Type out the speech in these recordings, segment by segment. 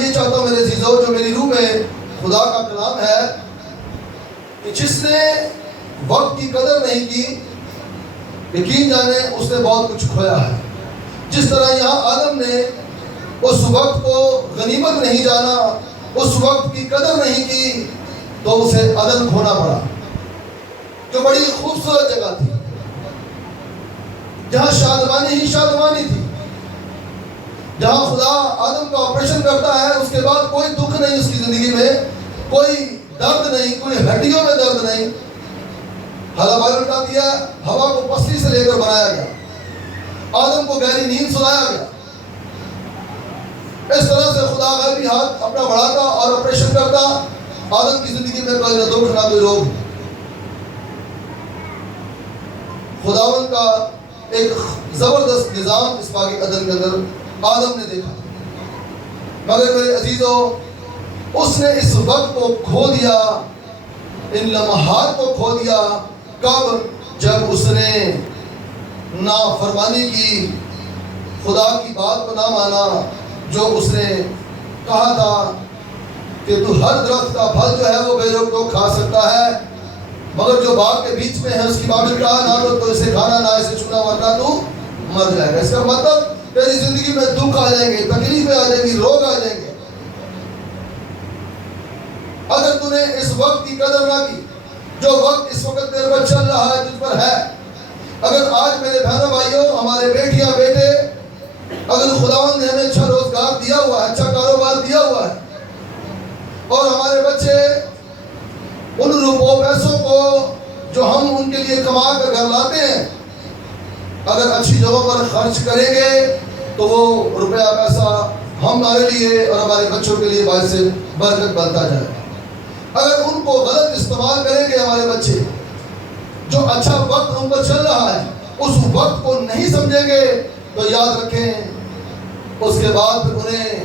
یہ چاہتا ہوں میرے عزیزو، جو میری روح میں خدا کا کلام ہے کہ جس نے وقت کی قدر نہیں کی، یقین جانے اس نے بہت کچھ کھویا ہے۔ جس طرح یہاں آدم نے اس وقت کو غنیمت نہیں جانا، اس وقت کی قدر نہیں کی، تو اسے عدن کھونا پڑا، جو بڑی خوبصورت جگہ تھی، جہاں شادمانی ہی شادمانی تھی، جہاں خدا آدم کا آپریشن کرتا ہے، اس کے بعد کوئی دکھ نہیں اس کی زندگی میں، کوئی درد نہیں، کوئی ہڈیوں میں درد نہیں۔ حالانکہ بائبل بتاتی ہے ہوا کو پسلی سے لے کر بنایا گیا، آدم کو گہری نیند سلایا گیا۔ اس طرح سے خدا غیبی ہاتھ اپنا بڑھاتا اور آپریشن کرتا، آدم کی زندگی میں کوئی نہ دکھ نہ کوئی روگ۔ خداوند کا ایک زبردست نظام اس پاک عدن کے اندر آدم نے دیکھا، مگر میرے عزیزو اس نے اس وقت کو کھو دیا، ان لمحات کو کھو دیا۔ کب؟ جب اس نے نافرمانی کی، خدا کی بات کو نہ مانا، جو اس نے کہا تھا کہ تو ہر درخت کا پھل جو ہے وہ بے روک ٹوک کھا سکتا ہے، مگر جو باغ کے بیچ میں ہے اس کی بابل کہا نہ تو اسے کھانا نہ اسے چھونا ورنہ تو مر جائے گا۔ اس کا مطلب تیری زندگی میں دکھ آ جائیں گے، تکلیفیں آ جائیں گی، روگ آ جائیں گے، اگر تو نے اس وقت کی قدر نہ کی۔ جو وقت اس وقت تیرے پر چل رہا ہے، تجھ پر ہے، اگر آج میرے بہنوں بھائیوں، ہمارے بیٹیاں بیٹے، اگر خداوند نے ہمیں اچھا روزگار دیا ہوا ہے، اچھا کاروبار دیا ہوا ہے، اور ہمارے بچے ان روپوں پیسوں کو جو ہم ان کے لیے کما کر گھر لاتے ہیں، اگر اچھی جگہوں پر خرچ کریں گے تو وہ روپیہ پیسہ ہمارے لیے اور ہمارے بچوں کے لیے باعث برکت بنتا جائے گا۔ اگر ان کو غلط استعمال کریں گے ہمارے بچے، جو اچھا وقت ان پر چل رہا ہے اس وقت کو نہیں سمجھیں گے، تو یاد رکھیں اس کے بعد پھر انہیں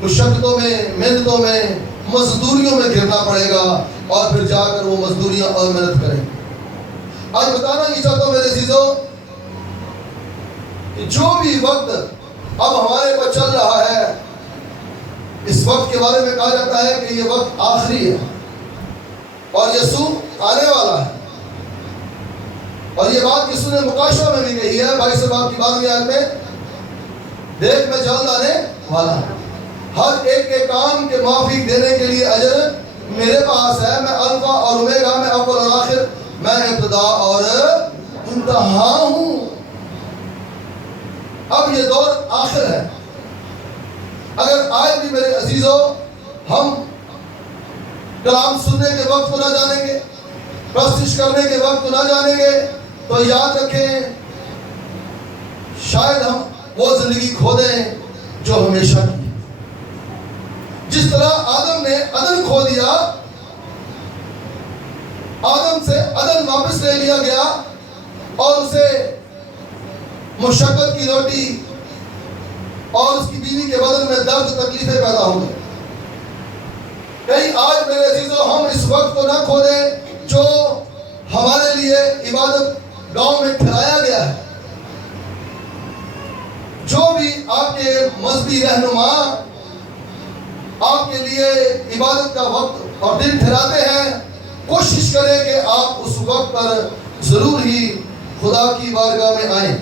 مشقتوں میں، محنتوں میں، مزدوریوں میں گرنا پڑے گا، اور پھر جا کر وہ مزدوریاں اور محنت کریں گے۔ آج بتانا یہ چاہتا ہوں میرے عزیزو کہ جو بھی وقت اب ہمارے پر چل رہا ہے، اس وقت کے بارے میں کہا جاتا ہے کہ یہ وقت آخری ہے اور یسوع آنے والا ہے، اور یہ بات یسوع نے مکاشفہ میں بھی کہی ہے 22 باب کی 12ویں آیت میں، دیکھ میں جلد آنے والا ہوں، ہر ایک کے کام کے موافق دینے کے لیے اجر میرے پاس ہے، میں الفا اور اومیگا، میں اول اور آخر، میں ابتدا اور انتہا ہوں۔ اب یہ دور آخر ہے۔ اگر آج بھی میرے عزیزو ہم کلام سننے کے وقت کو نہ جانیں گے، پرستش کرنے کے وقت کو نہ جانیں گے، تو یاد رکھیں شاید ہم وہ زندگی کھو دیں جو ہمیشہ کی۔ جس طرح آدم نے عدن کھو دیا، آدم سے عدن واپس لے لیا گیا اور اسے مشقت کی روٹی اور اس کی بیوی کے بدن میں درد تکلیفیں پیدا ہو گئی۔ کہیں آج میرے عزیزو ہم اس وقت کو نہ کھو دیں جو ہمارے لیے عبادت گاؤں میں ٹھہرایا گیا ہے۔ جو بھی آپ کے مذہبی رہنما آپ کے لیے عبادت کا وقت اور دن ٹھہراتے ہیں، کوشش کریں کہ آپ اس وقت پر ضرور ہی خدا کی بارگاہ میں آئیں،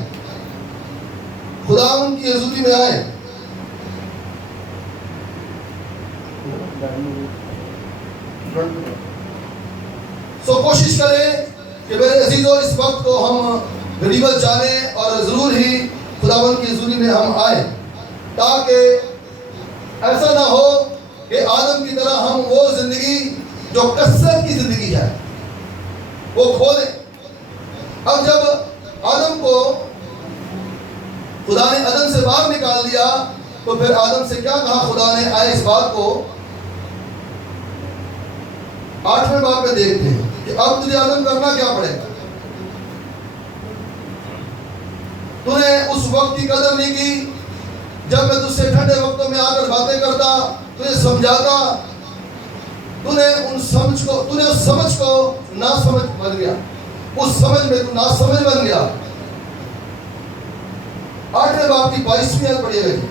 خدا ان کی حضوری میں آئیں۔ سو کوشش کریں کہ میرے عزیزو اس وقت کو ہم غنیمت جانیں اور ضرور ہی خداوند کی حضوری میں ہم آئیں، تاکہ ایسا نہ ہو کہ آدم کی طرح ہم وہ زندگی جو کثرت کی زندگی ہے وہ کھو دیں۔ اب جب آدم کو خدا نے عدن سے باہر نکال دیا تو پھر آدم سے کیا کہا خدا نے؟ آئے اس بات کو 8ویں باب میں دیکھتے ہیں کہ اب تجھے عدم کرنا کیا پڑے گا۔ تو نے اس وقت کی قدر نہیں کی جب میں تجھ سے ٹھنڈے وقتوں میں آ کر باتیں کرتا، تجھے سمجھاتا، تو نے اس سمجھ کو نہ سمجھ بن گیا، اس سمجھ میں تو نہ سمجھ بن گیا۔ 8ویں باب کی 22ویں آیت پڑھیے گا۔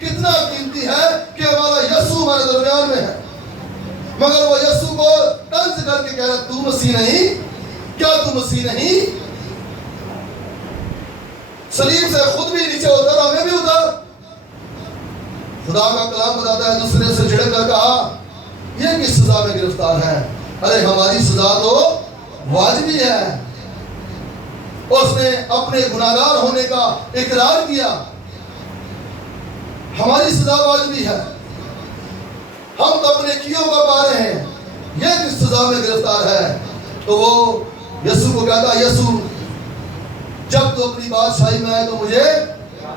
کتنا قیمتی ہے کہ ہمارا یسوع ہمارے درمیان میں ہے، مگر وہ یسوع کو طنز کر کے کہہ رہا تو مسیح نہیں؟ کیا تو مسیح نہیں؟ صلیب سے خود بھی نیچے اتر، ہمیں بھی اتر۔ خدا کا کلام بتاتا ہے دوسرے سے جھڑک کر کہا یہ کس سزا میں گرفتار ہے؟ ارے ہماری سزا تو واجبی ہے۔ اس نے اپنے گناہگار ہونے کا اقرار کیا، ہماری سزا واجبی ہے، ہم تو اپنے کیوں کا پا رہے ہیں، یہ کس سزا میں گرفتار ہے؟ تو وہ یسوع کو کہتا یسوع جب تو اپنی بادشاہی میں ہے تو مجھے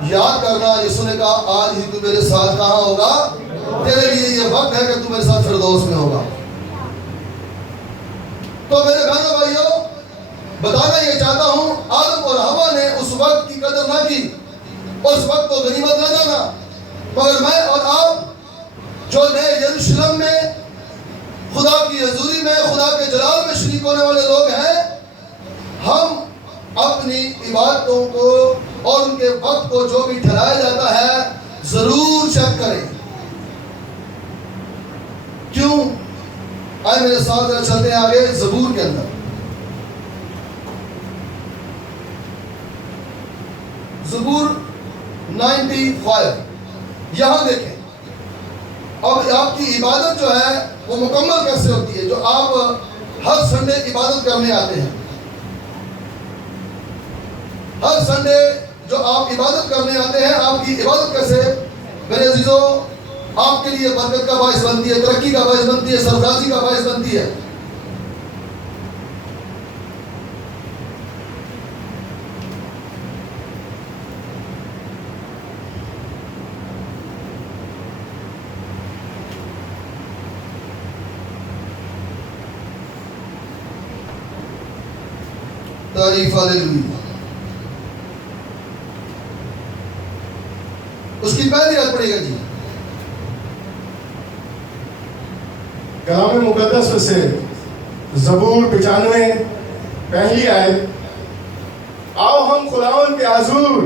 یاد کرنا۔ یسوع نے کہا آج ہی تو میرے ساتھ کہاں ہوگا؟ تیرے لیے یہ وقت ہے کہ تو میرے ساتھ فردوس میں ہوگا۔ تو میرے بہنوں بھائیوں بتانا یہ چاہتا ہوں آدم اور حوا نے اس وقت کی قدر نہ کی، اس وقت کو غنیمت نہ جانا، مگر میں اور آپ جو نئے یروشلم میں خدا کی حضوری میں خدا کے جلال میں شریک ہونے والے لوگ ہیں، ہم اپنی عبادتوں کو اور ان کے وقت کو جو بھی ٹھہرایا جاتا ہے ضرور چیک کریں۔ کیوں؟ آئے میرے ساتھ چلتے ہیں آگے زبور کے اندر۔ زبور 95 یہاں دیکھیں، اب آپ کی عبادت جو ہے وہ مکمل کیسے ہوتی ہے؟ جو آپ ہر سنڈے عبادت کرنے آتے ہیں، ہر سنڈے جو آپ عبادت کرنے آتے ہیں، آپ کی عبادت کیسے میرے عزیزوں آپ کے لیے برکت کا باعث بنتی ہے، ترقی کا باعث بنتی ہے، سرفرازی کا باعث بنتی ہے۔ تعریف ہاللیلویہ۔ اس کی پہلی آیت پڑھے گا جی۔ کلام مقدس میں سے زبور 95 پہلی آیت، آؤ ہم خداوند کے حضور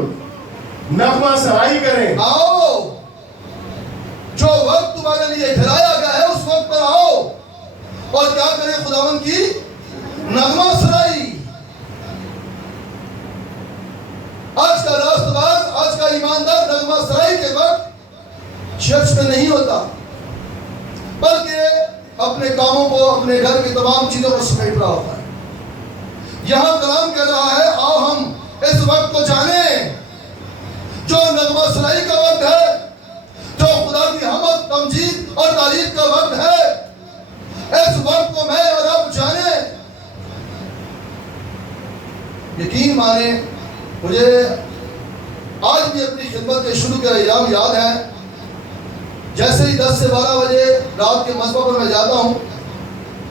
نغمہ سرائی کریں۔ آؤ، جو وقت تمہارے لیے ٹھہرایا گیا ہے اس وقت پر آؤ اور کیا کریں؟ خداوند کی نغمہ سرائی۔ آج کا راست باز، آج کا ایماندار نغمہ سرائی کے وقت چرچ میں نہیں ہوتا، بلکہ اپنے کاموں کو، اپنے گھر کی تمام چیزوں کو سمیٹ رہا ہوتا ہے۔ یہاں کلام کہہ رہا ہے آؤ ہم اس وقت کو جانیں جو نغمہ سرائی کا وقت ہے، جو خدا کی حمد، تمجید اور تعریف کا وقت ہے۔ اس وقت کو میں اور آپ جانیں۔ یقین مانیں، مجھے آج بھی اپنی خدمت کے شروع کے ایام یاد ہے، جیسے ہی 10 سے 12 بجے رات کے مذبح پر میں جاتا ہوں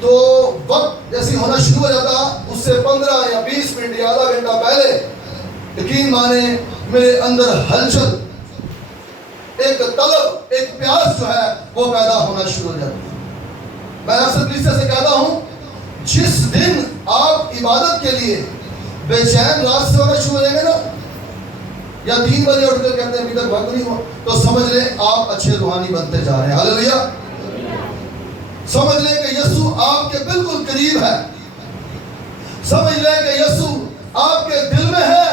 تو وقت جیسے ہونا شروع ہو جاتا، اس سے 15 یا 20 منٹ یا آدھا گھنٹہ پہلے یقین مانیں میرے اندر ہلچل، ایک طلب، ایک پیاس جو ہے وہ پیدا ہونا شروع ہو جاتی ہے۔ میں اکثر کلیسیا سے کہتا ہوں جس دن آپ عبادت کے لیے بے چین رات سے ہونا شروع ہو جائیں گے نا، یا 3 بجے اٹھ کر کہتے ہیں ابھی تک وقت نہیں ہوا، تو سمجھ لیں آپ اچھے روحانی بنتے جا رہے ہیں۔ ہاللیلویہ۔ سمجھ لیں کہ یسوع آپ کے بالکل قریب ہے، سمجھ لیں کہ یسوع آپ کے دل میں ہے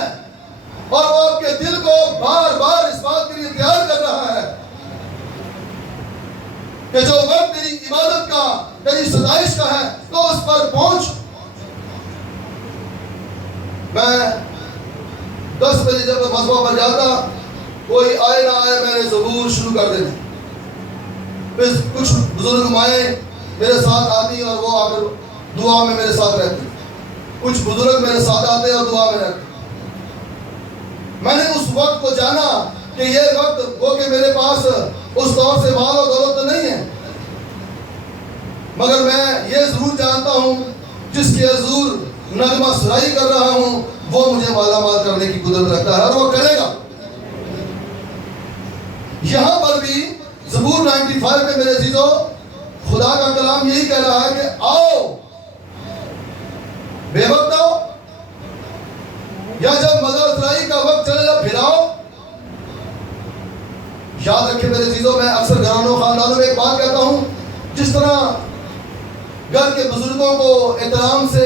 اور وہ آپ کے دل کو بار بار اس بات کے لیے تیار کر رہا ہے کہ جو وقت تیری عبادت کا، تیری ستائش کا ہے تو اس پر پہنچ۔ میں 10 بجے جب مذبح پر جاتا، کوئی آئے نہ آئے میں نے زبور شروع کر دینا، پھر کچھ بزرگ مائیں میرے ساتھ آتی اور وہ آ کر دعا میں میرے ساتھ رہتی، کچھ بزرگ میرے ساتھ آتے اور دعا میں رہتے۔ میں نے اس وقت کو جانا کہ یہ وقت وہ کہ میرے پاس اس دور سے مال و دولت تو نہیں ہے، مگر میں یہ ضرور جانتا ہوں جس کے حضور نغمہ سرائی کر رہا ہوں وہ مجھے مالا مال کرنے کی قدرت رکھتا ہے اور وہ کرے گا۔ یہاں پر بھی زبور 95 میں میرے عزیزو خدا کا کلام یہی کہہ رہا ہے کہ آؤ، بے وقت آؤ، یا جب مدد سرائی کا وقت چلے گا یاد رکھیں میرے عزیزوں، میں اکثر گھرانوں خاندانوں میں ایک بات کہتا ہوں، جس طرح گھر کے بزرگوں کو احترام سے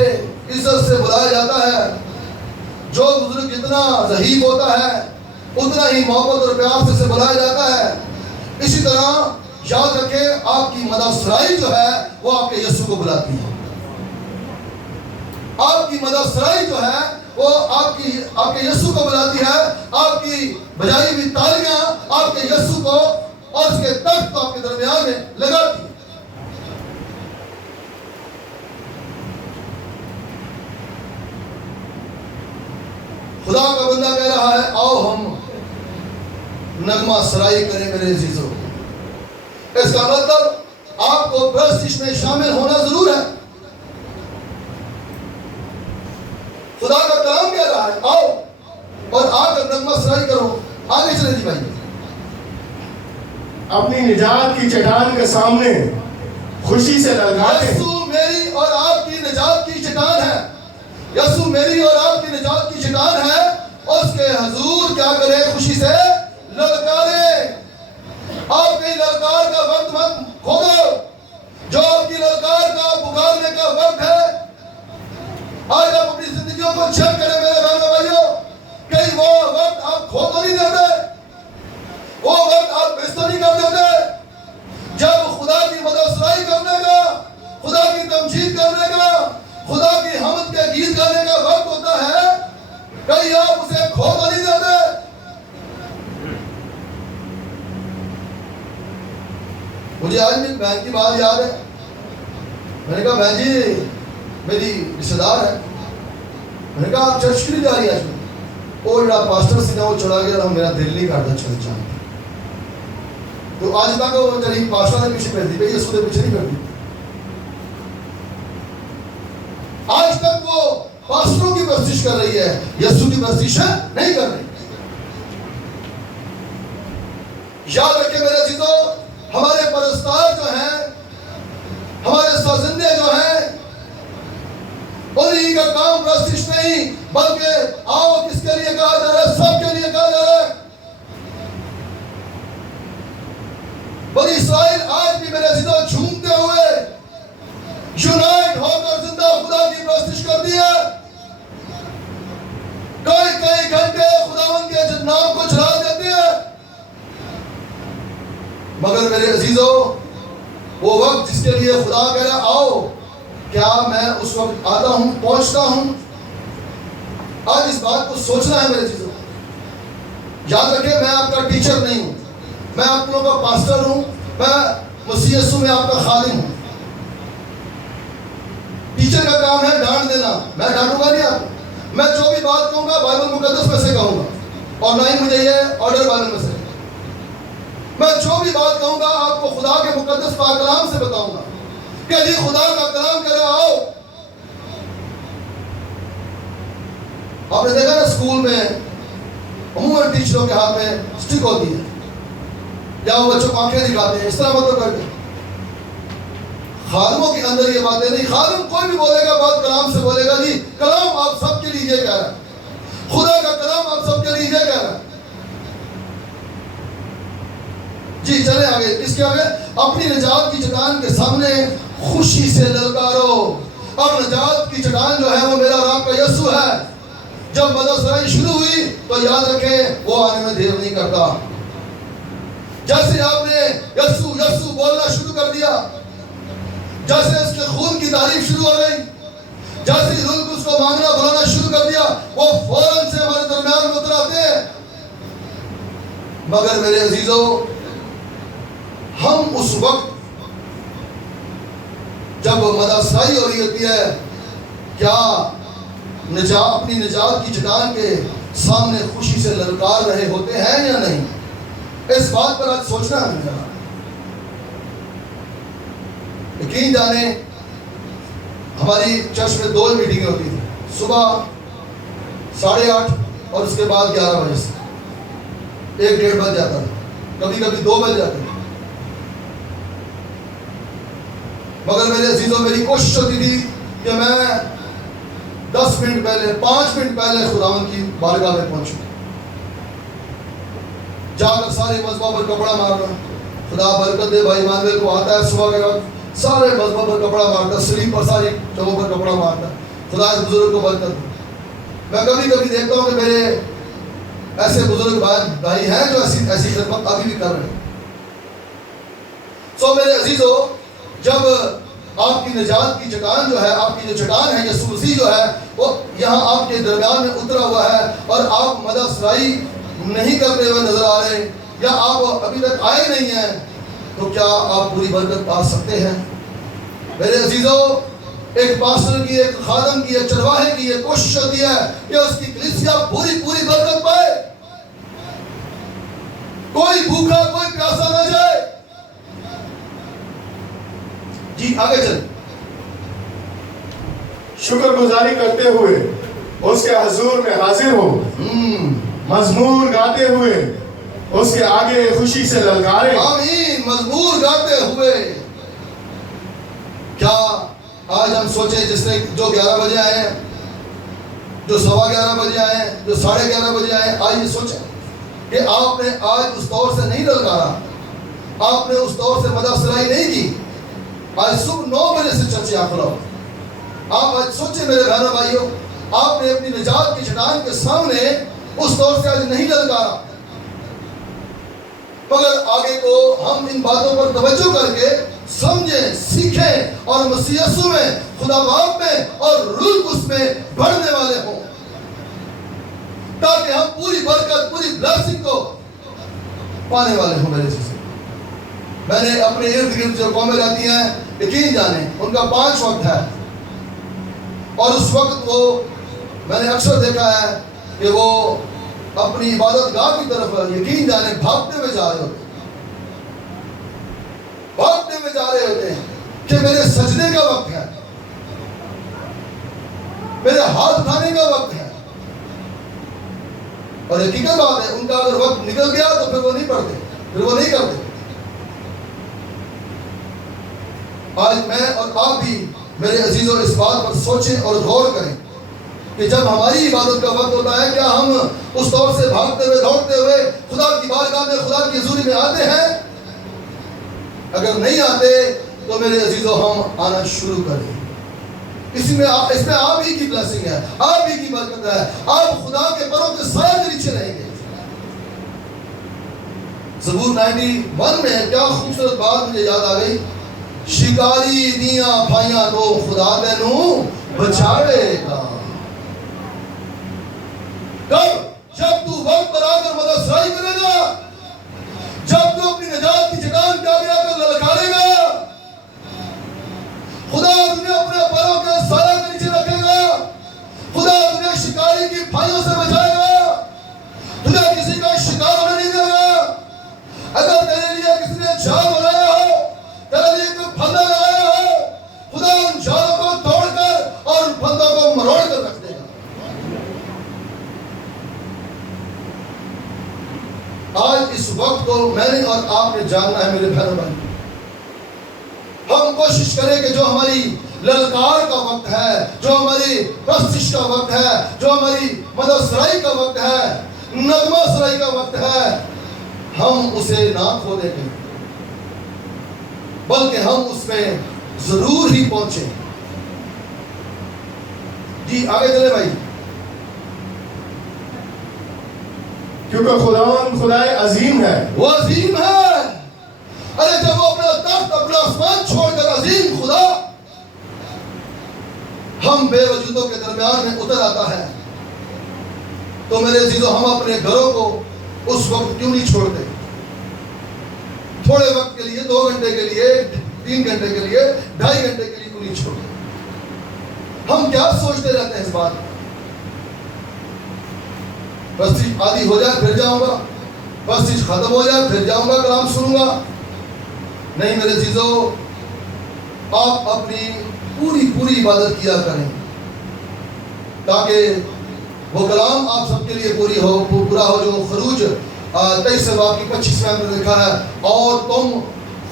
عزت سے بلایا جاتا ہے، جو بزرگ جتنا ضعیف ہوتا ہے اتنا ہی محبت اور پیار سے اسے بلایا جاتا ہے، اسی طرح یاد رکھیں آپ کی مدد سرائی جو ہے وہ آپ کے یسوع کو بلاتی ہے. آپ کی مدد سرائی جو ہے وہ آپ کے یسوع کو بلاتی ہے. آپ کی بجائی ہوئی تالیاں آپ کے یسوع کو اور اس کے تخت کو آپ کے درمیان میں لگاتی ہے. خدا کا بندہ کہہ رہا ہے آؤ ہم نغمہ سرائی کریں میرے عزیزوں. اس کا مطلب آپ کو پرستش میں شامل ہونا ضرور ہے. خدا کا کلام کہہ رہا ہے آؤ اور آ کر نغمہ سرائی کرو. آگے چلے جی بھائی. اپنی نجات کی چٹان کے سامنے خوشی سے للکاریں. یسوع میری اور آپ کی نجات کی چٹان ہے. یسوع میری اور آپ کی نجات کی چٹان ہے اور اس کے حضور کیا کرے؟ خوشی سے للکاریں. آپ کی للکار کا وقت مت کھو دو. جو آپ کی للکار کا پکارنے کا وقت ہے، آج آپ اپنی زندگیوں کو چیک کریں میرے بہنوں بھائیوں. کہیں وہ وقت آپ کھو تو نہیں دیتے، وہ وقت آپ مس تو نہیں کر دیتے جب خدا کی مدد سرائی کرنے کا، خدا کی تمجید کرنے کا، خدا کی حمد کے گیت گانے کا وقت ہوتا ہے. کہیں آپ اسے کھو تو نہیں دیتے. مجھے آج میری بہن کی بات یاد ہے. میں نے کہا بہن جی میری رشتہ دار ہے. میں نے کہا آپ چرچ کیوں نہیں جا رہی آج؟ وہ جڑا پاسٹر سی نا وہ چڑھا گیا، میرا دل نہیں کرتا چرچ جانے. تو آج تک وہ چلی پاسٹر نے پیچھے پھرتی پہ، یسوع کے پیچھے نہیں پھرتی. آج تک وہ پاسٹروں کی پرستش کر رہی ہے، یسوع کی پرستش نہیں کر رہی. یاد رکھیں میرے عزیزوں، ہمارے پرستار جو ہیں، ہمارے سازندے جو ہیں، انہی کا کام پرستش نہیں بلکہ آؤ کس کے لیے کہا جا رہا ہے؟ سب کے لیے کہا جا رہا ہے. بنی اسرائیل آج بھی میرے عزیزوں جھومتے ہوئے یونائٹ ہو کر زندہ خدا کی پرستش کرتی ہے. کئی گھنٹے خداوند کے نام کو چلا دیتے ہیں. مگر میرے عزیزوں وہ وقت جس کے لیے خدا کہہ رہا آؤ، کیا میں اس وقت آتا ہوں، پہنچتا ہوں؟ آج اس بات کو سوچنا ہے میرے عزیزوں. یاد رکھیں میں آپ کا ٹیچر نہیں ہوں، میں آپ لوگوں کا پاسٹر ہوں. میں مسیح یسوع میں آپ کا خادم ہوں. ٹیچر کا کام ہے ڈانٹ دینا. میں ڈانٹوں گا نہیں آپ کو. میں جو بھی بات کہوں گا بائبل مقدس میں سے کہوں گا، اور نہ ہی مجھے یہ آرڈر بائبل میں سے. میں جو بھی بات کہوں گا آپ کو خدا کے مقدس پاک کلام سے بتاؤں گا کہ جی خدا کا کلام کہہ رہا آؤ. آپ نے دیکھا نا اسکول میں عموماً ٹیچروں کے ہاتھ میں اسٹک ہوتی ہے، یا وہ بچوں کو آنکھیں دکھاتے ہیں، اس طرح مت کر کے. خادموں کے اندر یہ باتیں نہیں. خادم کوئی بھی بولے گا بات کلام سے بولے گا. جی کلام آپ سب کے لیے یہ کہہ رہا ہے، خدا کا کلام آپ سب کے لیے یہ کہہ رہا ہے. جی چلے آگے. اس کے آگے اپنی نجات کی چٹان کے سامنے خوشی سے للکارو. اور نجات کی چٹان جو ہے وہ میرا اور آپ کا یسوع ہے. جب مدد سرائی شروع ہوئی تو یاد رکھیں وہ آنے میں دیر نہیں کرتا. جیسے آپ نے یسوع یسوع بولنا شروع کر دیا، جیسے اس کے خون کی تعریف شروع ہو گئی، جیسے روح القدس کو مانگنا بلانا شروع کر دیا، وہ فوراً سے ہمارے درمیان میں اتر آتے ہیں. مگر میرے عزیزوں ہم اس وقت جب مدد سرائی ہو رہی ہوتی ہے کیا اپنی نجات کی چٹان کے سامنے خوشی سے للکار رہے ہوتے ہیں یا نہیں؟ اس بات پر آج سوچنا ہے میرا. یقین جانے ہماری چرچ میں 2 میٹنگیں ہوتی تھیں، صبح 8:30 اور اس کے بعد 11 بجے سے. 1-1:30 بج جاتا تھا، کبھی کبھی 2 بج جاتے تھے. مگر میرے عزیزوں میری کوشش ہوتی تھی کہ میں 10 منٹ پہلے 5 منٹ پہلے خداوند کی بارگاہ میں پہنچوں. جا کر سارے مذہبوں پر کپڑا مارنا. خدا برکت دے بھائی مانویل کو آتا ہے صبح کے وقت سارے مذہبوں پر کپڑا مارتا, سلیپ پر ساری جگہوں پر کپڑا مارتا. خدا اس بزرگ کو برکت دے. میں کبھی کبھی دیکھتا ہوں کہ میرے ایسے بزرگ بھائی ہیں جو ایسی خدمت ابھی بھی کر رہے ہیں. سو میرے عزیزو, جب آپ کی نجات کی چٹان جو ہے, آپ کی جو چٹان ہے یسوع مسیح جو ہے, وہ یہاں آپ کے درمیان میں اترا ہوا ہے اور آپ مدد سرائی نہیں کرتے ہوئے نظر آ رہے ہیں یا آپ ابھی تک آئے نہیں ہیں, تو کیا آپ پوری برکت پا سکتے ہیں؟ میرے عزیزو, ایک پاسٹر کی, ایک خادم کی, ایک چرواہے کی یہ کوشش ہوتی ہے کہ اس کی کلیسیا پوری برکت پائے, کوئی بھوکا کوئی پیاسا نہ جائے. جی آگے چلیں. شکر گزاری کرتے ہوئے اس کے حضور میں حاضر ہو, مزمور گاتے ہوئے اس کے آگے خوشی سے للکارے. آمین. مزمور گاتے ہوئے. کیا آج ہم سوچیں جس نے جو 11 بجے آئے ہیں, جو 11:15 بجے آئے ہیں, جو 11:30 بجے آئے ہیں, آج یہ سوچیں کہ آپ نے آج اس دور سے نہیں للکارا, آپ نے اس دور سے مدد سرائی نہیں کی. آج صبح 9 بجے سے چرچیں آپ کھلاؤ. آپ آج سوچیں میرے بہنوں بھائیوں, آپ نے اپنی نجات کی چٹان کے سامنے اس دور سے آج نہیں للکارا, مگر آگے کو ہم ان باتوں پر توجہ کر کے سمجھیں, سیکھیں اور مسیح یسوع میں, خدا باپ میں اور روح القدس میں بڑھنے والے ہوں, تاکہ ہم پوری برکت, پوری بلیسنگ کو پانے والے ہوں. میرے چیزیں میں نے اپنے ارد گرد جو قومیں رہتی ہیں, یقین جانیں ان کا 5 وقت ہے, اور اس وقت وہ میں نے اکثر دیکھا ہے کہ وہ اپنی عبادت گاہ کی طرف یقین جانے بھاگتے ہوئے جا رہے ہوتے ہیں, بھاگتے ہوئے جا رہے ہوتے ہیں کہ میرے سجدے کا وقت ہے, میرے ہاتھ اٹھانے کا وقت ہے. اور حقیقت بات ہے, ان کا اگر وقت نکل گیا تو پھر وہ نہیں پڑھتے, پھر وہ نہیں کرتے. آج میں اور آپ بھی میرے عزیزوں اس بات پر سوچیں اور غور کریں کہ جب ہماری عبادت کا وقت ہوتا ہے, کیا ہم اس دور سے بھاگتے ہوئے دوڑتے ہوئے خدا کی بارگاہ میں, خدا کی حضوری میں آتے ہیں؟ اگر نہیں آتے تو میرے عزیزوں ہم آنا شروع کریں. اس میں آپ ہی کی بلیسنگ ہے, آپ ہی کی برکت ہے, آپ خدا کے پروں کے سایہ کے نیچے رہیں گے. زبور 91 میں کیا خوبصورت بات مجھے یاد آ گئی, شکاری دیاں بھائیاں تو خدا تینوں بچاوے گا. کب؟ جب تو وقت پر آ کر مدد سرائی کرے گا, جب تو اپنی نجات کی چٹان کے آگے آ کر للکارے گا. خدا تمہیں اپنے پروں کے سایہ کے نیچے رکھے گا, خدا تمہیں شکاری کی بھائیوں سے بچائے گا, تمہیں کسی کا شکار ہونے نہیں دے گا. اگر تیرے لیے کسی نے جال بنایا ہو, تیرے لیے کوئی پھندا لگایا ہو, خدا ان جالوں کو توڑ کر اور ان پھندوں کو مروڑ کر رکھ دے گا. آج اس وقت کو میں نے اور آپ نے جاننا ہے میرے بہنوں بھائی. ہم کوشش کریں کہ جو ہماری للکار کا وقت ہے, جو ہماری پرستش کا وقت ہے, جو ہماری مدد سرائی کا وقت ہے, نغمہ سرائی کا وقت ہے, ہم اسے نہ کھو دیں گے, بلکہ ہم اس میں ضرور ہی پہنچیں. جی آگے چلے بھائی. کیونکہ خداوند خدائے عظیم ہے, وہ عظیم ہے. ارے جب وہ اپنا تخت, اپنا آسمان چھوڑ کر عظیم خدا ہم بے وجودوں کے درمیان میں اتر آتا ہے, تو میرے عزیزوں ہم اپنے گھروں کو اس وقت کیوں نہیں چھوڑتے؟ تھوڑے وقت کے لیے, 2 گھنٹے کے لیے, 3 گھنٹے کے لیے, 2.5 گھنٹے کے لیے کیوں نہیں چھوڑتے؟ ہم کیا سوچتے رہتے ہیں اس بات میں؟ بس چیز عادی ہو جائے پھر جاؤں گا, بس چیز ختم ہو جائے پھر جاؤں گا, کلام سنوں گا. نہیں میرے عزیزوں, آپ اپنی پوری عبادت کیا کریں تاکہ وہ کلام آپ سب کے لیے پورا ہو جو خروج 23 باب کی 25 میں لکھا ہے, اور تم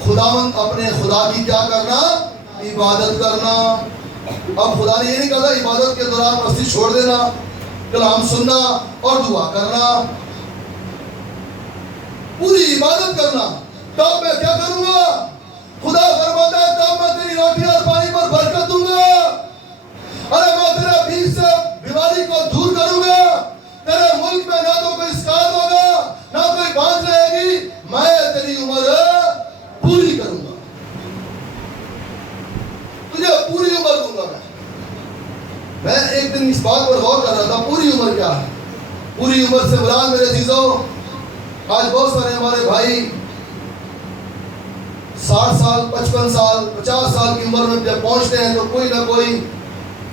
خداوند اپنے خدا کی کیا کرنا؟ عبادت کرنا. اب خدا نے یہ نہیں کہا عبادت کے دوران مستی چھوڑ دینا, کلام سننا اور دعا کرنا. پوری عبادت کرنا، تب میں کیا کروں گا؟ خدا فرماتا ہے تب میں تیری روٹی اور پانی پر برکت دوں گا، ارے میں تیرے بیچ سے بیماری کو دور کروں گا، تیرے ملک میں نہ تو کوئی اسکار ہوگا نہ کوئی بانجھ رہے گی، میں تیری عمر پوری کروں گا، تجھے پوری عمر دوں گا۔ میں ایک دن اس بات پر غور کر رہا تھا، پوری عمر کیا ہے؟ پوری عمر سے مراد میرے عزیزوں، آج بہت سارے ہمارے بھائی 60 سال 55 سال 50 سال کی عمر میں جب پہنچتے ہیں تو کوئی نہ کوئی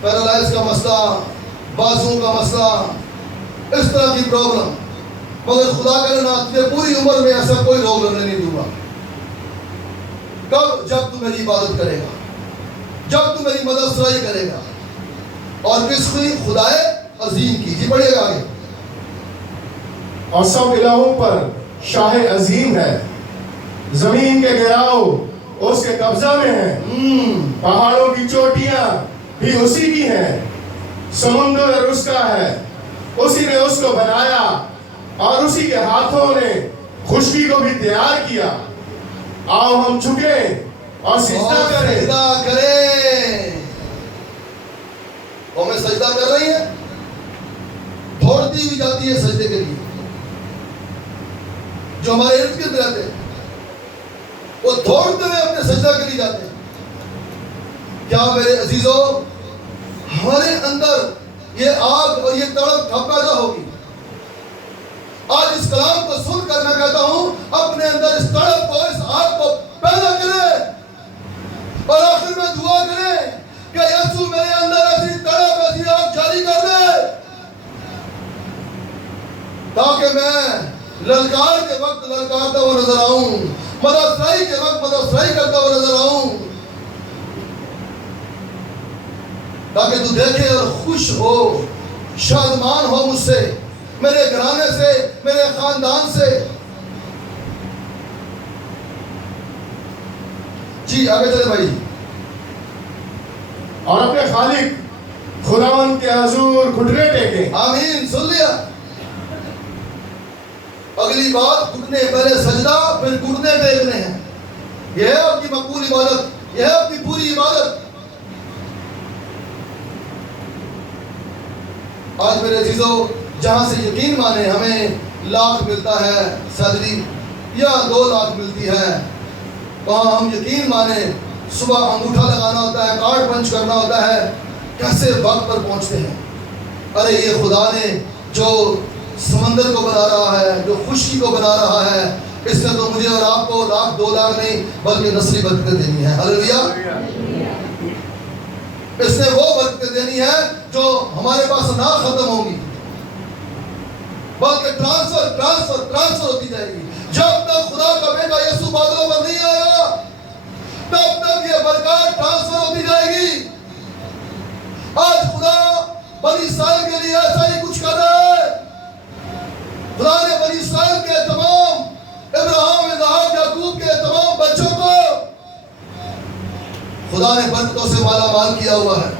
پیرالائز کا مسئلہ، بازو کا مسئلہ، اس طرح کی پرابلم، مگر خدا کرنا تجھے پوری عمر میں ایسا کوئی روگ لگنے نہیں دوں گا۔ کب؟ جب تو میری عبادت کرے گا، جب تو میری مدد سرائی کرے گا، اور کس کی؟ خدائے عظیم کی۔ جی پڑھیے گا آگے۔ اور سب الہوں پر شاہ عظیم ہے، زمین کے گراؤ اس کے قبضہ میں ہیں، پہاڑوں کی چوٹیاں بھی اسی کی ہیں، سمندر اس کا ہے، اسی نے اس کو بنایا اور اسی کے ہاتھوں نے خشکی کو بھی تیار کیا۔ آؤ ہم جھکیں اور سجدہ کریں۔ سجدہ کریں۔ قومیں سجدہ کر رہی ہیں، دوڑتی ہوئی جاتی ہے سجدے کے لیے، جو ہمارے ارد گرد رہتے ہیں وہ دوڑتے ہوئے اپنے سجدہ کے لیے جاتے ہیں۔ کیا میرے عزیزوں ہمارے اندر یہ آگ اور یہ تڑپ کب پیدا ہوگی؟ آج اس کلام کو سن کر میں کہتا ہوں اپنے اندر اس تڑپ کو، اس آگ کو پیدا کرے، اور آخر میں دعا کرے کہ یسوع میرے اندر ایسی تڑپ، ایسی آگ جاری کر دے تاکہ میں للکار کے وقت للکارتا ہوا نظر آؤں، مدد سرائی کے وقت مدد سرائی کرتا ہوا نظر آؤں، تاکہ تو دیکھے اور خوش ہو، شادمان ہو مجھ سے، میرے گھرانے سے، میرے خاندان سے۔ جی آگے چلے بھائی۔ اور اپنے خالق خداوند کے حضور گھٹنے ٹیکیں۔ آمین، سن لیا؟ اگلی بات گھٹنے، پہلے سجدہ پھر گھٹنے ٹیکنے ہیں۔ یہ ہے آپ کی مقبول عبادت، یہ ہے آپ کی پوری عبادت۔ آج میرے عزیزوں جہاں سے یقین مانے ہمیں لاکھ ملتا ہے سیلری یا 2 لاکھ ملتی ہے، وہاں ہم یقین مانے صبح انگوٹھا لگانا ہوتا ہے، کارڈ پنچ کرنا ہوتا ہے، کیسے وقت پر پہنچتے ہیں۔ ارے یہ خدا نے جو سمندر کو بنا رہا ہے، جو خشکی کو بنا رہا ہے، اس نے تو مجھے اور آپ کو 1 2 لاکھ نہیں بلکہ نسلی برکتیں دینی ہے۔ ہلیلویا۔ اس نے وہ برکتیں دینی ہے جو ہمارے پاس نہ ختم ہوں گی بلکہ ٹرانسفر ہوتی جائے گی۔ جب تک خدا کا بیٹا یسوع بادلوں پر نہیں آئے گا تب تک یہ برکات ٹرانسفر ہوتی جائے گی۔ آج خدا بنی اسرائیل کے لیے ایسا ہی کچھ کر رہا ہے۔ خدا نے بنی اسرائیل کے تمام، ابراہیم، اسحاق، یعقوب کے تمام بچوں کو خدا نے برکتوں سے مالا مال کیا ہوا ہے۔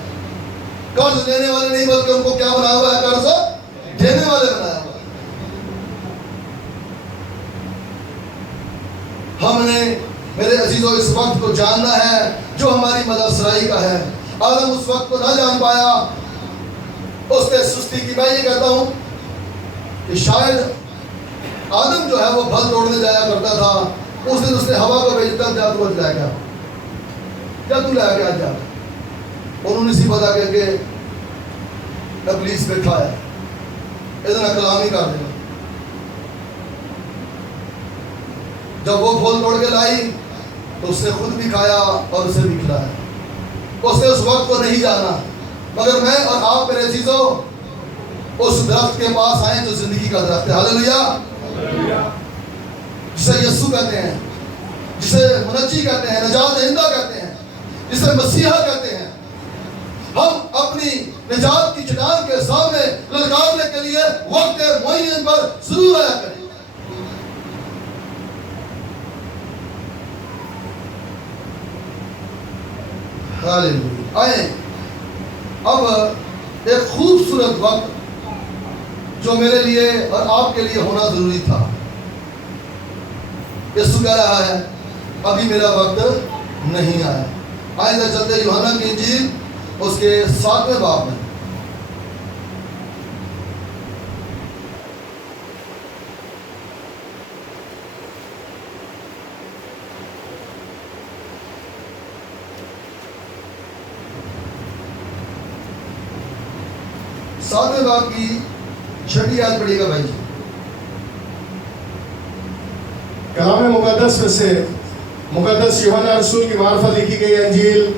قرض لینے والے نہیں بلکہ ان کو کیا بنایا ہوا ہے؟ قرض دینے والے بنایا ہوا ہے۔ ہم نے میرے عزیزوں اس وقت کو جاننا ہے جو ہماری مدد سرائی کا ہے۔ آدم اس وقت کو نہ جان پایا، اس نے سستی کی۔ میں یہ کہتا ہوں کہ شاید آدم جو ہے وہ پھل توڑنے جایا کرتا تھا، اس دن اس نے ہوا کو بھیجتا جا تو لے گیا، کیا تو لے گیا جا، انہوں نے سی پتا کر کے ابلیس بیٹھا ہے، اتنا کلام ہی کر دینا۔ جب وہ پھول توڑ کے لائی تو اس نے خود بھی کھایا اور اسے بھی کھلایا۔ اس نے اس وقت کو نہیں جانا، مگر میں اور آپ میرے عزیزوں اس درخت کے پاس آئیں جو زندگی کا درخت ہے۔ ہلیلویا، جسے یسوع کہتے ہیں، جسے منجی کہتے ہیں، نجات دہندہ کہتے ہیں، جسے مسیحا کہتے ہیں۔ ہم اپنی نجات کی چٹان کے سامنے للکارنے کے لیے وقت معین پر ضرور آیا کریں۔ ہاللیلویا۔ آئیں اب ایک خوبصورت وقت جو میرے لیے اور آپ کے لیے ہونا ضروری تھا، یسوع کہہ رہا ہے ابھی میرا وقت نہیں آیا۔ آئندہ چلتے یوحنا کی انجیل اس کے 7ویں باب میں۔ ساتویں باب کی 6 آیت پڑھیے گا بھائی جی۔ کلام مقدس میں سے مقدس یوحنا رسول کی معرفت لکھی گئی انجیل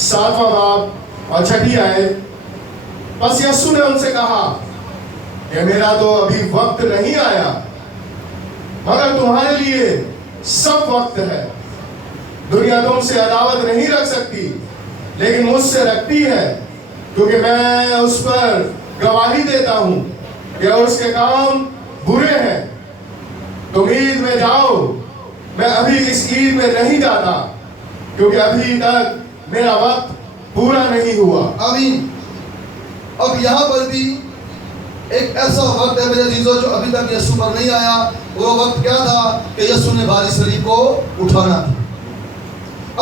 7واں باب اور 6 آیت۔ بس یسوع نے ان سے کہا کہ میرا تو ابھی وقت نہیں آیا، مگر تمہارے لیے سب وقت ہے۔ دنیا تم سے عداوت نہیں رکھ سکتی، لیکن مجھ سے رکھتی ہے، کیونکہ میں اس پر گواہی دیتا ہوں کہ اس کے کام برے ہیں۔ تم عید میں جاؤ، میں ابھی اس عید میں نہیں جاتا، کیونکہ ابھی تک میرا وقت پورا نہیں ہوا۔ آمین۔ اب یہاں پر بھی ایک ایسا وقت ہے میرے عزیزو جو ابھی تک یسوع پر نہیں آیا۔ وہ وقت کیا تھا کہ یسوع نے باری صلیب کو اٹھانا تھا۔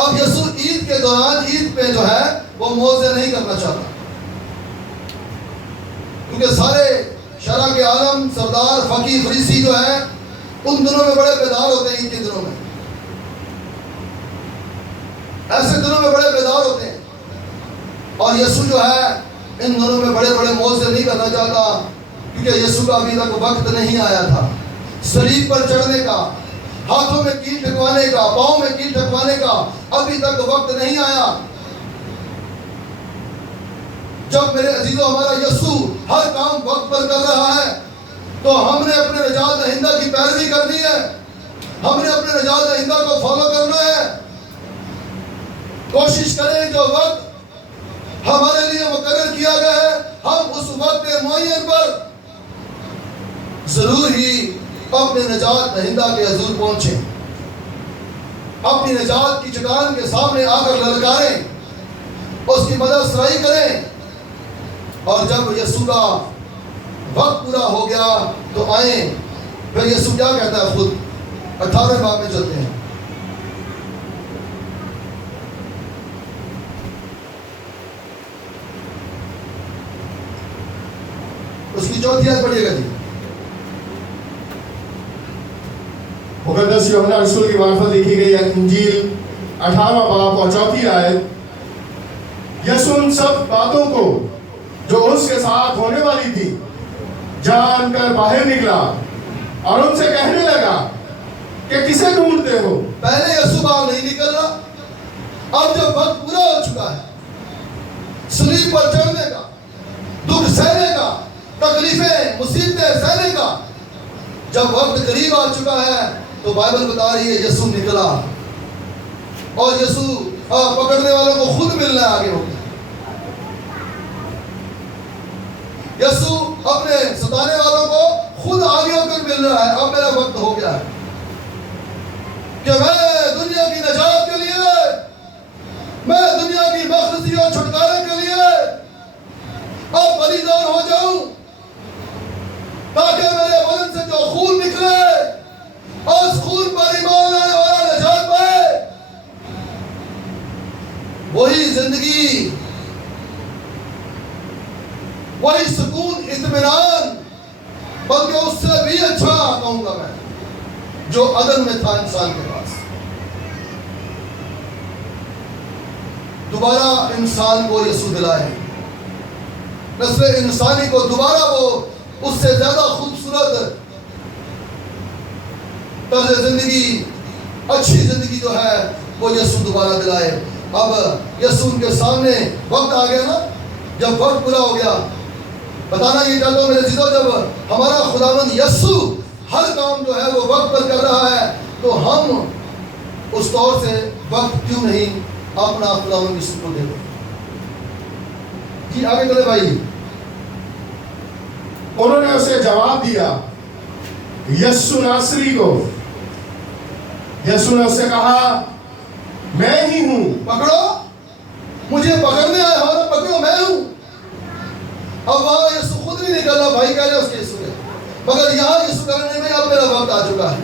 اب یسوع عید کے دوران عید پہ جو ہے وہ موعظے نہیں کرنا چاہتا، کیونکہ سارے شرع کے عالم، سردار، فقیہ، فریسی جو ہے ان دنوں میں بڑے بیدار ہوتے ہیں۔ عید کے دنوں میں ایسے دنوں میں بڑے بیدار ہوتے ہیں، اور یسوع جو ہے ان دنوں میں بڑے بڑے موعظے نہیں کرنا چاہتا، کیونکہ یسوع کا ابھی تک وقت نہیں آیا تھا صلیب پر چڑھنے کا، ہاتھوں میں کیل ٹھکوانے کا، پاؤں میں کیل ٹھکوانے کا ابھی تک وقت نہیں آیا۔ جب میرے عزیزو ہمارا یسوع ہر کام وقت پر کر رہا ہے تو ہم نے اپنے نجات دہندہ کی پیروی کرنی ہے، ہم نے اپنے نجات دہندہ کو فالو کرنا ہے۔ کوشش کریں جو وقت ہمارے لیے مقرر کیا گیا ہے ہم اس وقت معین پر ضرور ہی اپنے نجات دہندہ کے حضور پہنچیں، اپنی نجات کی چٹان کے سامنے آ کر للکاریں، اس کی مدد سرائی کریں، اور جب یسوع کا وقت پورا ہو گیا تو آئیں۔ پھر یسوع کیا کہتا ہے خود 18ویں باب میں چلتے ہیں۔ اس کی 4 آیت پڑھیے گا جی۔ مقدس یوحنا رسول کی معرفت لکھی گئی انجیل 18واں باب اور 4 آیت۔ یسوع ان سب باتوں کو جو اس کے ساتھ ہونے والی تھی جان کر باہر نکلا اور ان سے کہنے لگا کہ کسے ڈھونڈتے ہو؟ پہلے یسوع باہر نہیں نکل رہا، اب جب وقت پورا ہو چکا ہے صلیب پر چڑھنے کا، دکھ سہنے کا، تکلیفیں مصیبتیں سہنے کا، جب وقت قریب آ چکا ہے تو بائبل بتا رہی ہے یسوع نکلا، اور یسوع پکڑنے والوں کو خود ملنا ہے آگے ہو گیا۔ یسوع اپنے ستانے والوں کو خود آگے ہو کر مل رہا ہے۔ اب میرا وقت ہو گیا ہے کہ میں دنیا کی نجات کے لیے، میں دنیا کی مخلصی اور چھٹکارے کے لیے اب بلیدار ہو جاؤں، تاکہ میرے بدن سے جو خون نکلے اور اس خون پر ایمان آنے والا نجات پائے، وہی زندگی، وہی سکون، اطمینان، بلکہ اس سے بھی اچھا کہوں گا میں، جو عدن میں تھا انسان کے پاس۔ دوبارہ انسان کو یسوع دلائے، نسل انسانی کو دوبارہ وہ اس سے زیادہ خوبصورت طرز زندگی، اچھی زندگی جو ہے وہ یسوع دوبارہ دلائے۔ اب یسوع کے سامنے وقت آ گیا نا، جب وقت پورا ہو گیا، بتانا یہ چاہتا ہوں میرے عزیزو، جب ہمارا خداوند یسوع ہر کام جو ہے وہ وقت پر کر رہا ہے تو ہم اس طور سے وقت کیوں نہیں اپنا خداوند یسوع کو دے دیں۔ جی آگے چلے بھائی۔ انہوں نے اسے جواب دیا یسوع ناصری کو۔ یسوع نے اسے کہا میں ہی ہوں۔ پکڑو، مجھے پکڑنے آئے ہو نا، پکڑو، میں ہوں۔ اب وہاں یسوع خود نہیں نکل رہا، بھائی کہہ رہے اس کے یسوع نے، مگر یہاں یسوع کرنے میں اب میرا وقت آ چکا ہے۔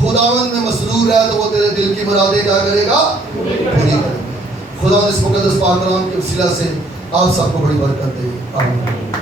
خداوند میں مسرور ہے تو وہ تیرے دل کی مرادیں کیا کرے گا؟ پوری کرے گا. خدا اس مقدس پاک کلام کے وسیلہ سے آپ سب کو بڑی برکت دے. آمین.